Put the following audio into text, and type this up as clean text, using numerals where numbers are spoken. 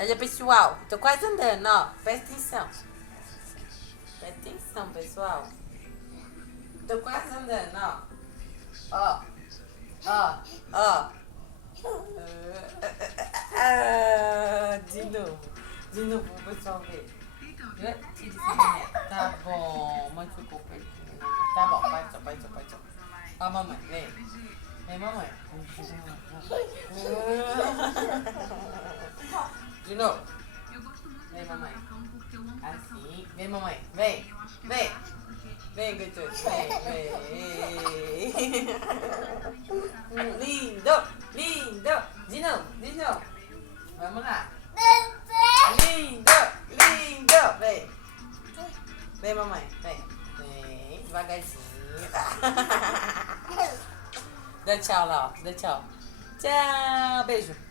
Olha, pessoal, tô quase andando, ó. Presta atenção. Presta atenção, pessoal. Tô quase andando, ó. Ó. Ó. Ó. De novo. De novo, o pessoal ver. Tira esse boneco. Tá bom. Machucou o peitinho. Tá bom, vai só, vai só, vai só. Ó, mamãe, vem. Vem, mamãe. De novo. Vem, mamãe. Assim. Vem, mamãe. Vem. Vem. Vem, gostoso. Vem, vem. Lindo. Lindo. De novo. De novo. Vamos lá. Lindo. Lindo. Vem. Vem, mamãe. Vem. Vem. Devagarzinho. Dá tchau lá, ó. Dá tchau. Tchau. Beijo.